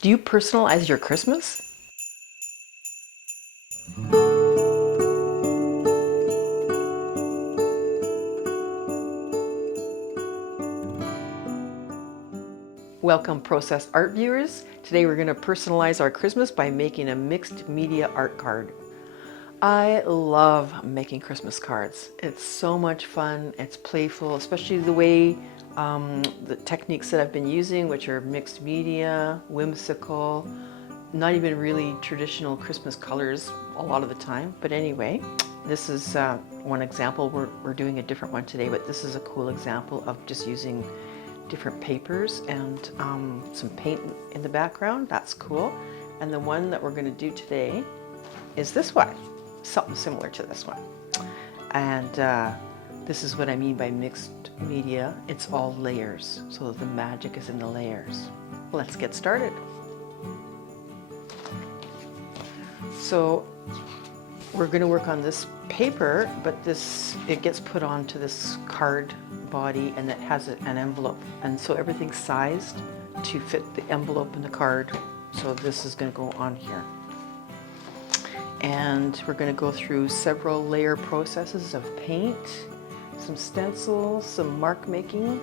Do you personalize your Christmas? Welcome Processed Art viewers. Today we're going to personalize our Christmas by making a mixed media art card. I love making Christmas cards. It's so much fun, it's playful, especially the way the techniques that I've been using, which are mixed media, whimsical, not even really traditional Christmas colors a lot of the time. But anyway, this is one example. We're doing a different one today, but this is a cool example of just using different papers and some paint in the background. That's cool. And the one that we're going to do today is this one, something similar to this one. And this is what I mean by mixed media. It's all layers, so the magic is in the layers. Let's get started. So we're going to work on this paper, but it gets put onto this card body, and it has an envelope, and so everything's sized to fit the envelope in the card. So this is going to go on here, and we're going to go through several layer processes of paint, some stencils, some mark making,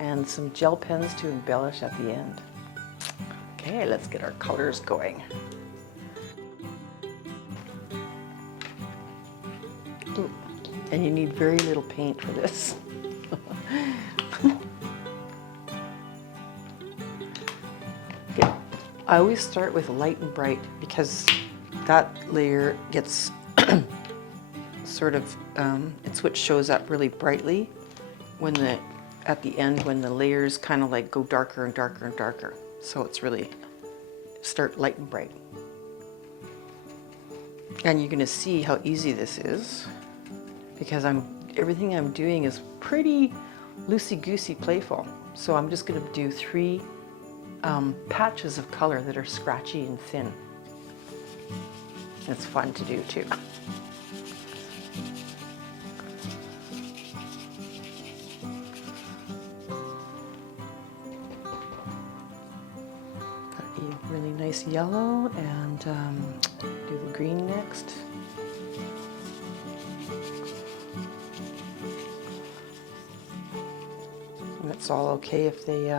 and some gel pens to embellish at the end. Okay, let's get our colors going. Ooh, and you need very little paint for this. Okay. I always start with Light-Brite because that layer gets sort of, it's what shows up really brightly when at the end when the layers kind of like go darker and darker and darker. So it's really, start Light-Brite. And you're going to see how easy this is because everything I'm doing is pretty loosey-goosey playful. So I'm just going to do 3 patches of color that are scratchy and thin. It's fun to do too. Got a really nice yellow, and do the green next. And it's all okay if they,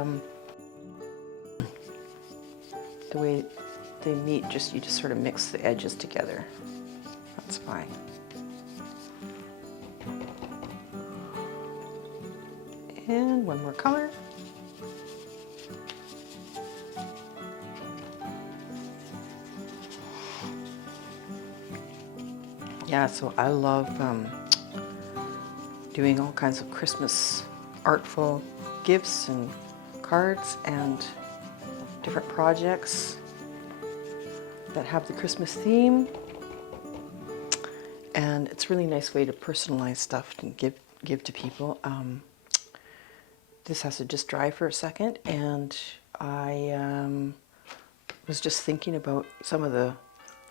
the way they meet, you just sort of mix the edges together. That's fine. And one more color. Yeah, so I love doing all kinds of Christmas artful gifts and cards and different projects that have the Christmas theme. And it's a really nice way to personalize stuff and give to people. This has to just dry for a second, and I was just thinking about some of the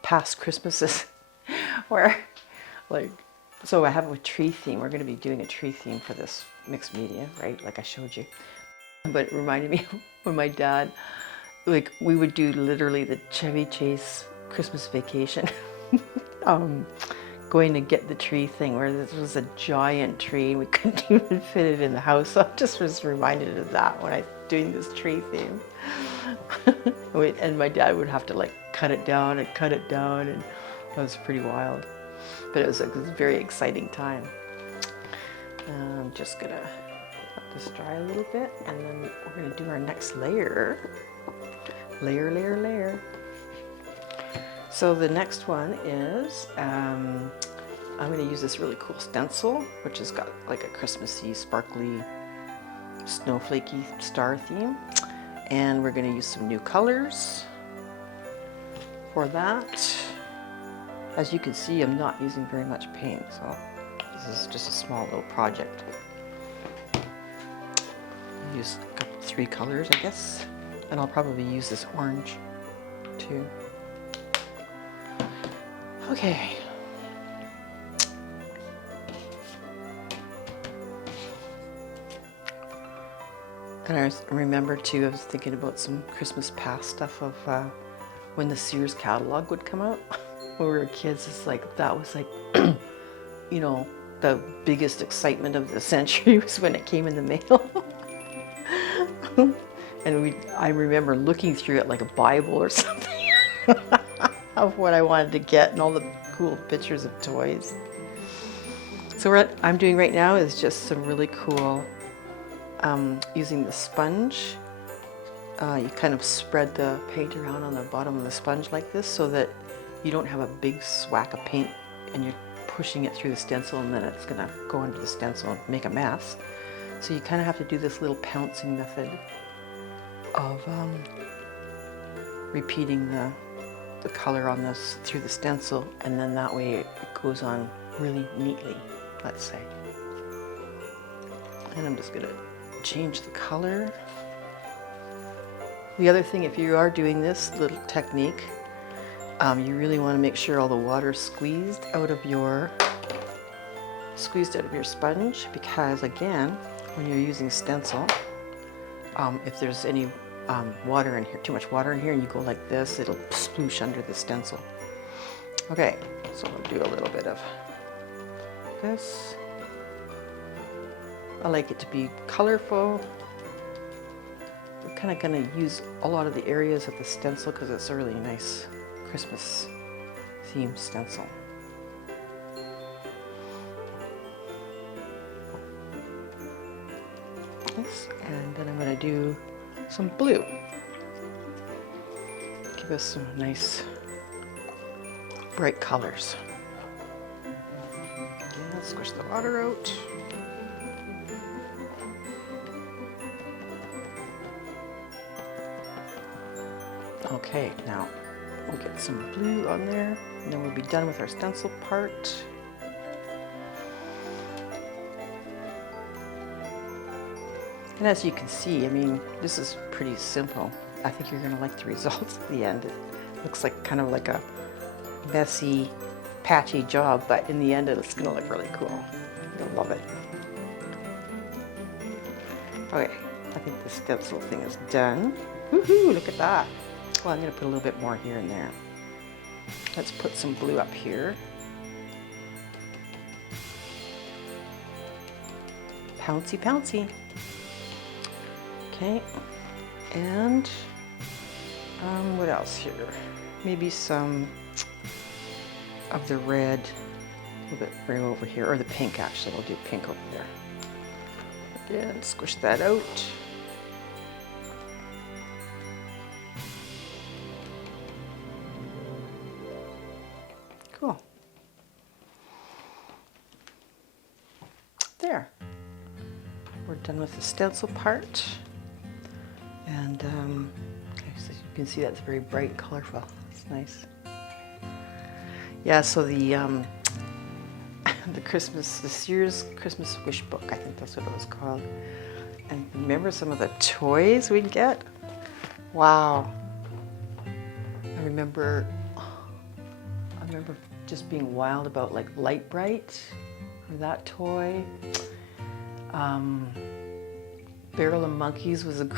past Christmases where, like, so I have a tree theme. We're going to be doing a tree theme for this mixed media, right? Like I showed you. But it reminded me when my dad, like, we would do literally the Chevy Chase Christmas Vacation, going to get the tree thing where this was a giant tree and we couldn't even fit it in the house. So I just was reminded of that when I was doing this tree theme. And my dad would have to like cut it down, and it was pretty wild. But it was a very exciting time. I'm just gonna let this dry a little bit, and then we're gonna do our next layer. Layer, layer, layer. So the next one is, I'm gonna use this really cool stencil, which has got like a Christmassy, sparkly, snowflakey star theme. And we're gonna use some new colors for that. As you can see, I'm not using very much paint, so this is just a small little project. Use 3 colors, I guess, and I'll probably use this orange too. Okay. And I remember too, I was thinking about some Christmas past stuff of when the Sears catalog would come out. When we were kids, it's like, that was like, you know, the biggest excitement of the century was when it came in the mail. And I remember looking through it like a Bible or something of what I wanted to get and all the cool pictures of toys. So what I'm doing right now is just some really cool, using the sponge. You kind of spread the paint around on the bottom of the sponge like this so that you don't have a big swack of paint and you're pushing it through the stencil and then it's gonna go into the stencil and make a mess. So you kind of have to do this little pouncing method of repeating the color on this through the stencil, and then that way it goes on really neatly, let's say. And I'm just gonna change the color. The other thing, if you are doing this little technique, you really want to make sure all the water is squeezed out of your sponge, because again, when you're using stencil, if there's any water in here, too much water in here, and you go like this, it'll sploosh under the stencil. Okay, so I'll do a little bit of this. I like it to be colorful. I'm kind of going to use a lot of the areas of the stencil because it's a really nice Christmas themed stencil. This, and then I'm going to do some blue. Give us some nice bright colors. Okay, let's squish the water out. Okay, now we'll get some blue on there, and then we'll be done with our stencil part. And as you can see, I mean, this is pretty simple. I think you're gonna like the results at the end. It looks like kind of like a messy, patchy job, but in the end it's gonna look really cool. You'll love it. Okay, I think the stencil thing is done. Woohoo, look at that. Well, I'm gonna put a little bit more here and there. Let's put some blue up here. Pouncy, pouncy. Okay, and what else here? Maybe some of the red, a little bit right over here, or the pink actually. We'll do pink over there. Again, squish that out. Cool. There. We're done with the stencil part. And okay, so you can see that's very bright and colorful. It's nice. Yeah, so the Sears Christmas Wish Book, I think that's what it was called. And remember some of the toys we'd get? Wow. I remember just being wild about like Light-Brite, or that toy. Barrel of Monkeys was a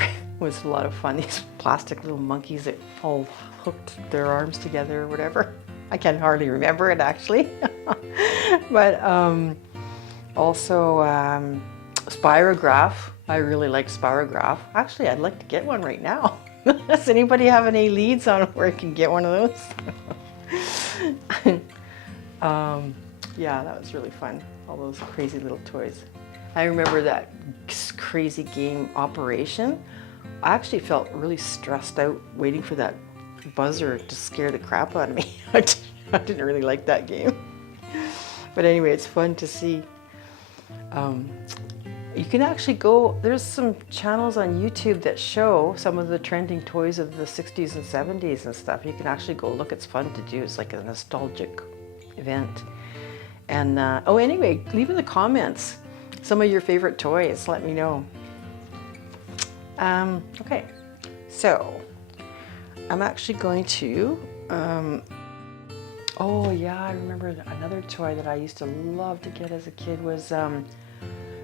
lot of fun. These plastic little monkeys that all hooked their arms together or whatever. I can hardly remember it actually. But also Spirograph. I really liked Spirograph. Actually, I'd like to get one right now. Does anybody have any leads on where I can get one of those? Yeah, that was really fun. All those crazy little toys. I remember that crazy game Operation. I actually felt really stressed out waiting for that buzzer to scare the crap out of me. I didn't really like that game. But anyway, it's fun to see. You can actually go, there's some channels on YouTube that show some of the trending toys of the 60s and 70s and stuff. You can actually go look, it's fun to do. It's like a nostalgic event. And, oh, anyway, leave in the comments some of your favorite toys. Let me know. Okay, so I'm actually going to, oh yeah, I remember another toy that I used to love to get as a kid was,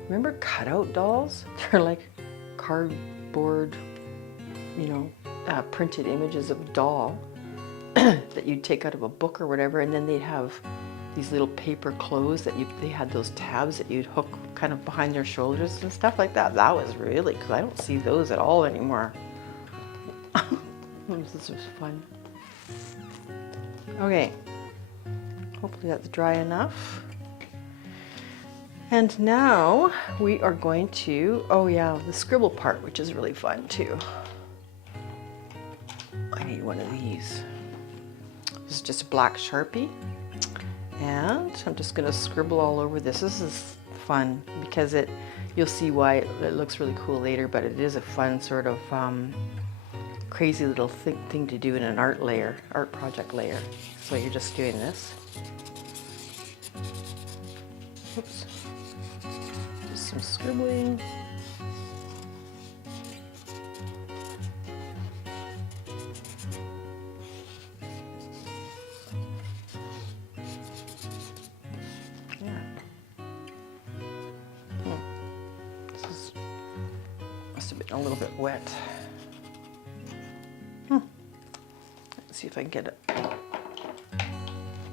remember cutout dolls? They're like board, you know, printed images of a doll that you'd take out of a book or whatever, and then they'd have these little paper clothes that they had those tabs that you'd hook kind of behind their shoulders and stuff like that. That was really, because I don't see those at all anymore. This was fun. Okay, hopefully that's dry enough. And now we are going to, oh yeah, the scribble part, which is really fun too. I need one of these. This is just a black Sharpie. And I'm just gonna scribble all over this. This is fun because you'll see why it looks really cool later, but it is a fun sort of crazy little thing to do in an art project layer. So you're just doing this. Oops. Just some scribbling. A little bit wet. Let's see if I can get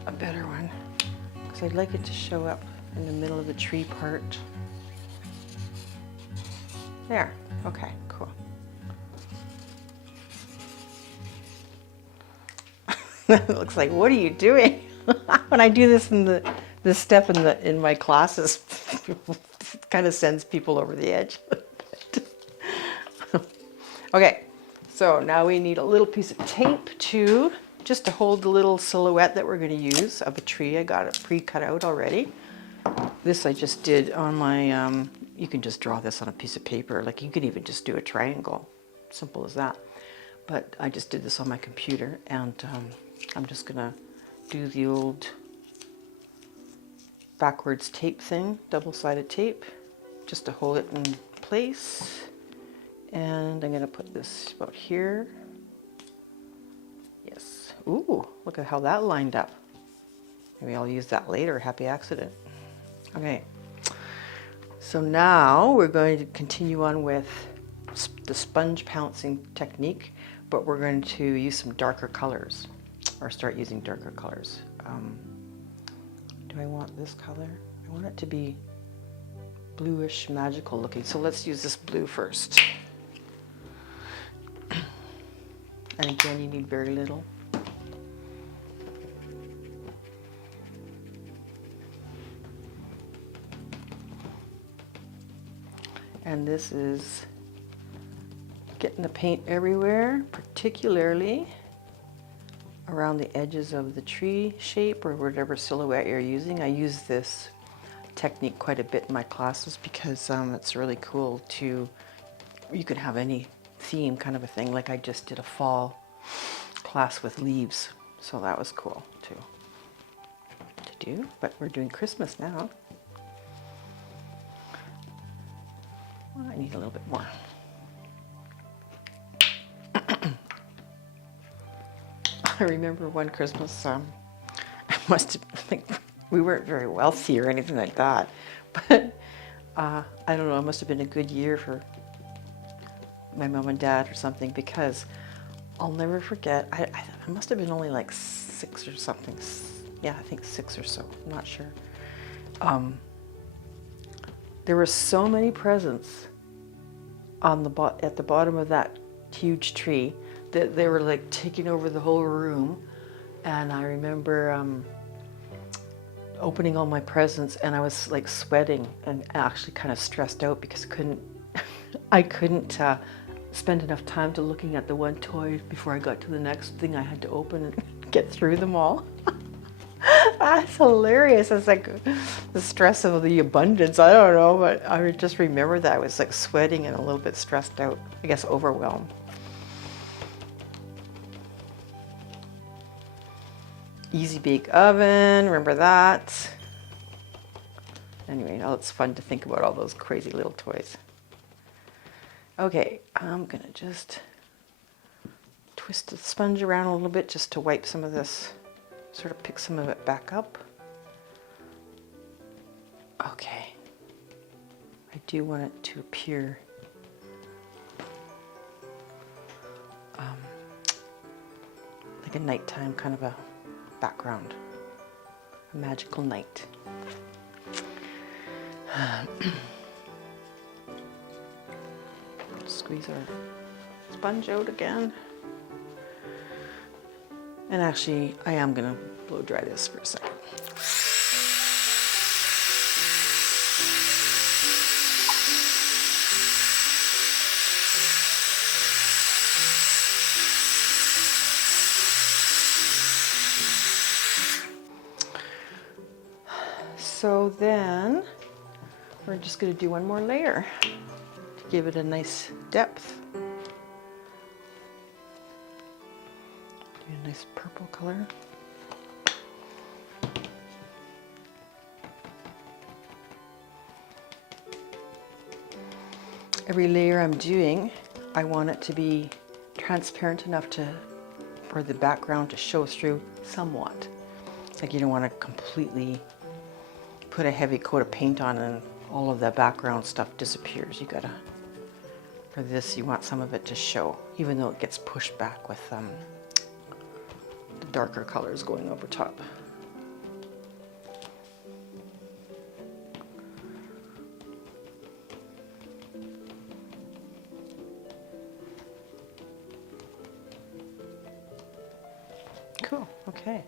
a better one, because I'd like it to show up in the middle of the tree part. There. Okay, cool. It looks like, what are you doing? When I do this this step in my classes, it kind of sends people over the edge. Okay, so now we need a little piece of tape just to hold the little silhouette that we're going to use of a tree. I got it pre-cut out already. This I just did on my, you can just draw this on a piece of paper. Like you could even just do a triangle, simple as that. But I just did this on my computer, and I'm just going to do the old backwards tape thing, double-sided tape, just to hold it in place. And I'm going to put this about here. Yes. Ooh, look at how that lined up. Maybe I'll use that later, happy accident. Okay. So now we're going to continue on with the sponge pouncing technique, but we're going to use some darker colors, or start using darker colors. Do I want this color? I want it to be bluish, magical looking. So let's use this blue first. And again, you need very little. And this is getting the paint everywhere, particularly around the edges of the tree shape or whatever silhouette you're using. I use this technique quite a bit in my classes because it's really cool to, you could have any theme kind of a thing. Like I just did a fall class with leaves, so that was cool too to do. But we're doing Christmas now. Well, I need a little bit more. I remember one Christmas, I must have, like, we weren't very wealthy or anything like that, but I don't know, it must have been a good year for my mom and dad or something, because I'll never forget, I must have been only like 6 or something. Yeah, I think 6 or so, I'm not sure. There were so many presents on at the bottom of that huge tree that they were like taking over the whole room. And I remember opening all my presents, and I was like sweating and actually kind of stressed out because I couldn't spend enough time to looking at the one toy before I got to the next thing I had to open and get through them all. That's hilarious. It's like the stress of the abundance. I don't know, but I just remember that I was like sweating and a little bit stressed out, I guess overwhelmed. Easy bake oven, remember that? Anyway, it's fun to think about all those crazy little toys. Okay, I'm gonna just twist the sponge around a little bit just to wipe some of this, sort of pick some of it back up. Okay, I do want it to appear like a nighttime kind of a background, a magical night. Squeeze our sponge out again. And actually, I am gonna blow dry this for a second. So then we're just going to do one more layer to give it a nice depth. Do a nice purple color. Every layer I'm doing, I want it to be transparent enough for the background to show through somewhat. Like you don't want to completely put a heavy coat of paint on and all of the background stuff disappears. You gotta, for this, you want some of it to show, even though it gets pushed back with the darker colors going over top. Cool, okay.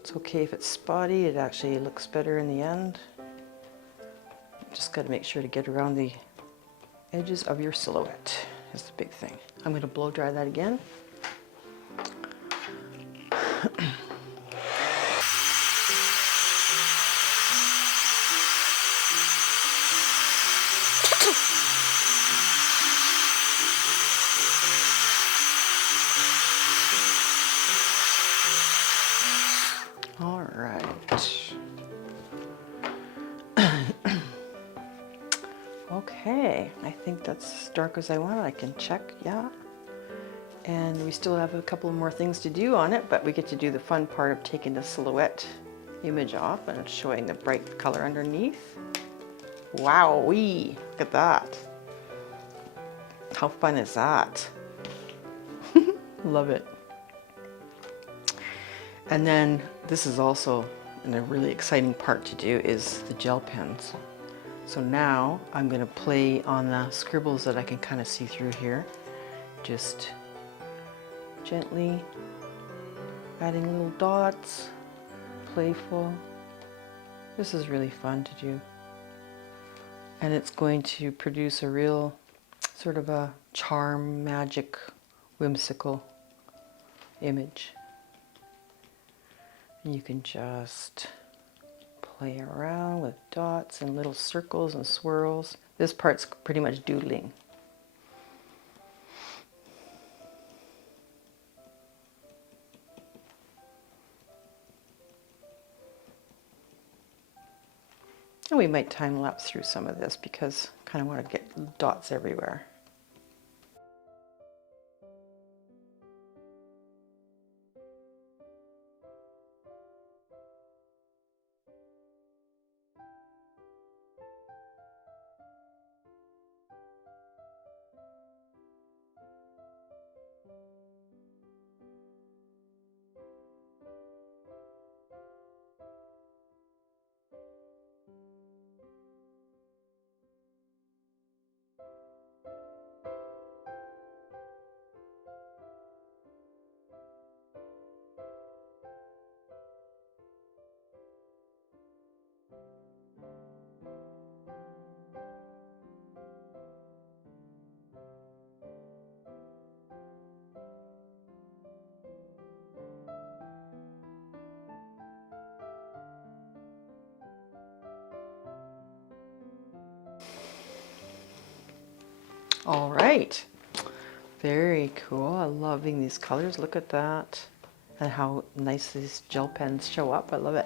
It's okay if it's spotty, it actually looks better in the end. Just got to make sure to get around the edges of your silhouette is the big thing. I'm going to blow dry that again. All right. Okay, I think that's as dark as I want. I can check, yeah. And we still have a couple more things to do on it, but we get to do the fun part of taking the silhouette image off and showing the bright color underneath. Wowee, look at that. How fun is that? Love it. And then this is also a really exciting part to do is the gel pens. So now I'm going to play on the scribbles that I can kind of see through here. Just gently adding little dots, playful. This is really fun to do. And it's going to produce a real sort of a charm, magic, whimsical image. And you can just play around with dots and little circles and swirls. This part's pretty much doodling. And we might time lapse through some of this because I kind of want to get dots everywhere. All right, very cool. I'm loving these colors. Look at that, and how nice these gel pens show up. I love it.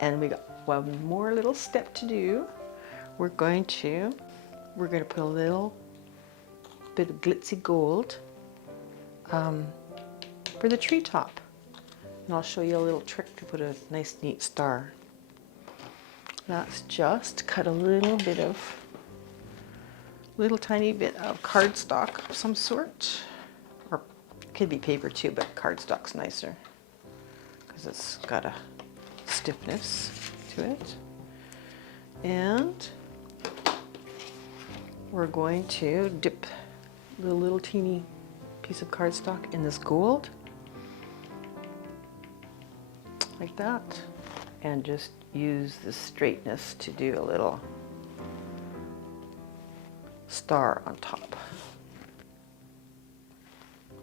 And we got one more little step to do. We're going to put a little bit of glitzy gold for the treetop, and I'll show you a little trick to put a nice, neat star. That's just cut a little tiny bit of cardstock of some sort, or Could be paper too, but cardstock's nicer because it's got a stiffness to it. And we're going to dip the little teeny piece of cardstock in this gold, like that, and just use the straightness to do a little star on top.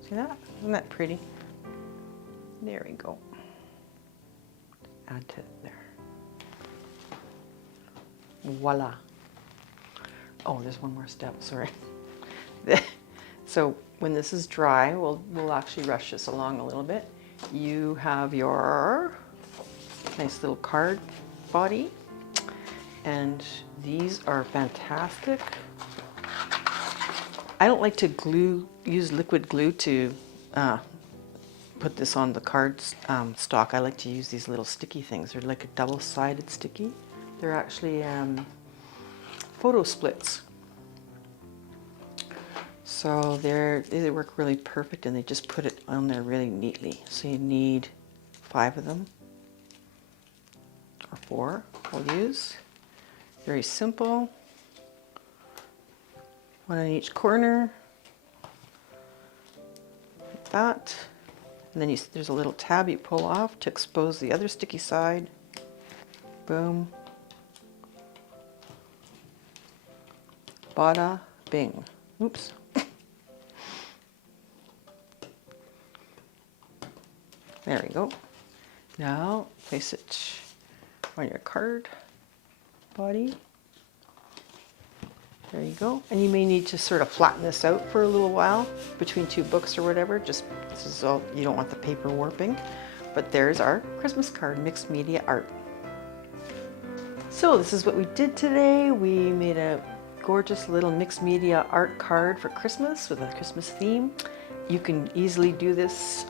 See that? Isn't that pretty? There we go. Add to it there. Voila. Oh, there's one more step, sorry. So when this is dry, we'll actually rush this along a little bit. You have your nice little card body, and these are fantastic. I don't like to use liquid glue to put this on the card stock. I like to use these little sticky things. They're like a double-sided sticky. They're actually photo splits. So they work really perfect, and they just put it on there really neatly. So you need 5 of them, or 4 we'll use. Very simple. 1 on each corner, like that. And then there's a little tab you pull off to expose the other sticky side. Boom. Bada bing. Oops. There we go. Now place it on your card body. There you go. And you may need to sort of flatten this out for a little while between 2 books or whatever. Just, this is all, you don't want the paper warping. But there's our Christmas card, mixed media art. So this is what we did today. We made a gorgeous little mixed media art card for Christmas with a Christmas theme. You can easily do this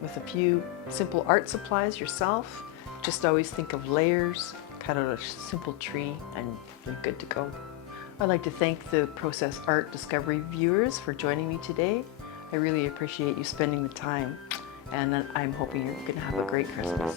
with a few simple art supplies yourself. Just always think of layers, cut out a simple tree, and you're good to go. I'd like to thank the Process Art Discovery viewers for joining me today. I really appreciate you spending the time, and I'm hoping you're going to have a great Christmas.